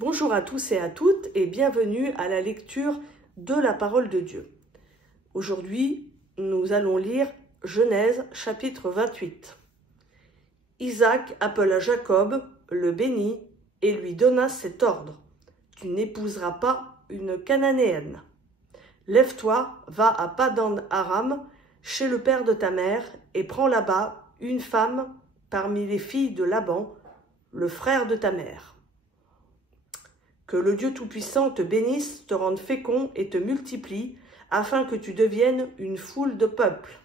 Bonjour à tous et à toutes et bienvenue à la lecture de la parole de Dieu. Aujourd'hui, nous allons lire Genèse chapitre 28. Isaac appela Jacob, le bénit et lui donna cet ordre. Tu n'épouseras pas une Cananéenne. Lève-toi, va à Padan-Aram, chez le père de ta mère, et prends là-bas une femme parmi les filles de Laban, le frère de ta mère. Que le Dieu Tout-Puissant te bénisse, te rende fécond et te multiplie, afin que tu deviennes une foule de peuples.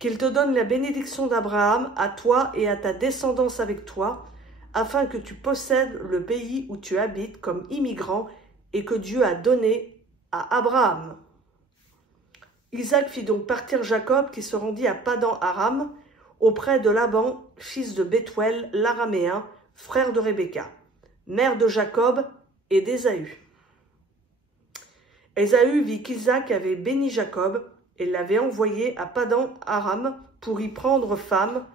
Qu'il te donne la bénédiction d'Abraham à toi et à ta descendance avec toi, afin que tu possèdes le pays où tu habites comme immigrant et que Dieu a donné à Abraham. Isaac fit donc partir Jacob qui se rendit à Padan-Aram, auprès de Laban, fils de Bethuel, l'araméen, frère de Rebecca, mère de Jacob et d'Ésaü. Ésaü vit qu'Isaac avait béni Jacob et l'avait envoyé à Padan-Aram pour y prendre femme,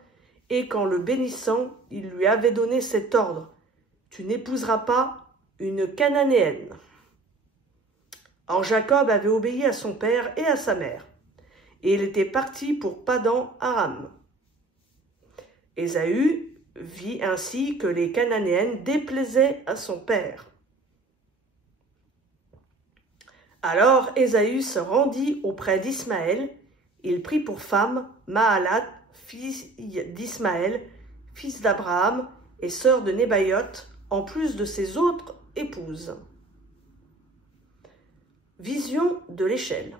et qu'en le bénissant, il lui avait donné cet ordre: tu n'épouseras pas une Cananéenne. Or Jacob avait obéi à son père et à sa mère, et il était parti pour Padan-Aram. Ésaü vit ainsi que les Cananéennes déplaisaient à son père. Alors Ésaü se rendit auprès d'Ismaël. Il prit pour femme Mahalat, fille d'Ismaël, fils d'Abraham et sœur de Nébaïoth, en plus de ses autres épouses. Vision de l'échelle.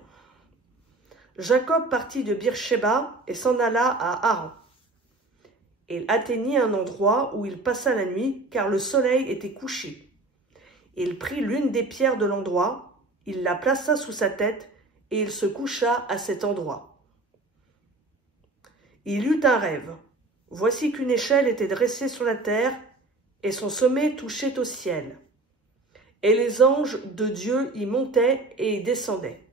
Jacob partit de Beer-Shéba et s'en alla à Haran. Il atteignit un endroit où il passa la nuit, car le soleil était couché. Il prit l'une des pierres de l'endroit, il la plaça sous sa tête, et il se coucha à cet endroit. Il eut un rêve. Voici qu'une échelle était dressée sur la terre, et son sommet touchait au ciel. Et les anges de Dieu y montaient et y descendaient.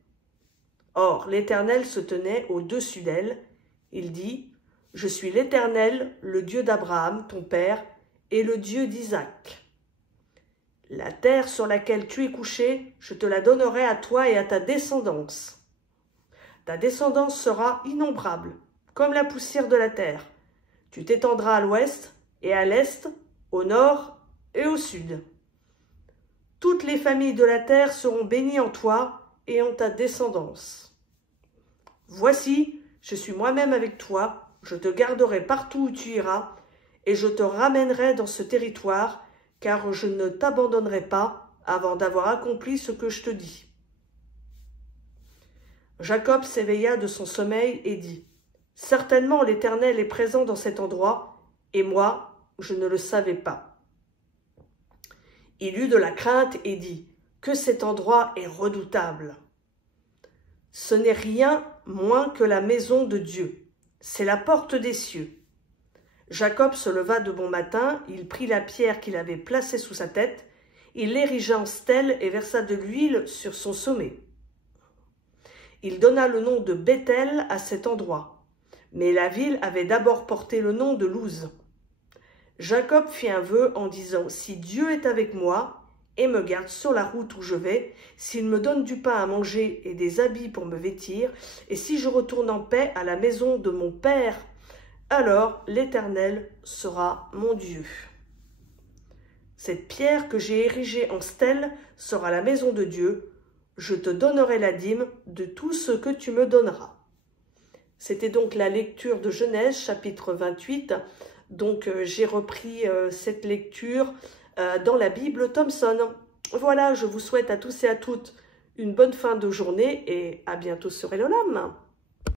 Or, l'Éternel se tenait au-dessus d'elle. Il dit: je suis l'Éternel, le Dieu d'Abraham, ton père, et le Dieu d'Isaac. La terre sur laquelle tu es couché, je te la donnerai à toi et à ta descendance. Ta descendance sera innombrable, comme la poussière de la terre. Tu t'étendras à l'ouest et à l'est, au nord et au sud. Toutes les familles de la terre seront bénies en toi et en ta descendance. Voici, je suis moi-même avec toi. Je te garderai partout où tu iras, et je te ramènerai dans ce territoire, car je ne t'abandonnerai pas avant d'avoir accompli ce que je te dis. Jacob s'éveilla de son sommeil et dit: certainement l'Éternel est présent dans cet endroit, et moi, je ne le savais pas. Il eut de la crainte et dit: que cet endroit est redoutable. Ce n'est rien moins que la maison de Dieu. C'est la porte des cieux. Jacob se leva de bon matin, il prit la pierre qu'il avait placée sous sa tête, il l'érigea en stèle et versa de l'huile sur son sommet. Il donna le nom de Béthel à cet endroit, mais la ville avait d'abord porté le nom de Luz. Jacob fit un vœu en disant: si Dieu est avec moi et me garde sur la route où je vais, s'il me donne du pain à manger et des habits pour me vêtir, et si je retourne en paix à la maison de mon père, alors l'Éternel sera mon Dieu. Cette pierre que j'ai érigée en stèle sera la maison de Dieu. Je te donnerai la dîme de tout ce que tu me donneras. C'était donc la lecture de Genèse, chapitre 28. Donc j'ai repris cette lecture dans la Bible Thomson. Voilà, je vous souhaite à tous et à toutes une bonne fin de journée et à bientôt sur Elolam.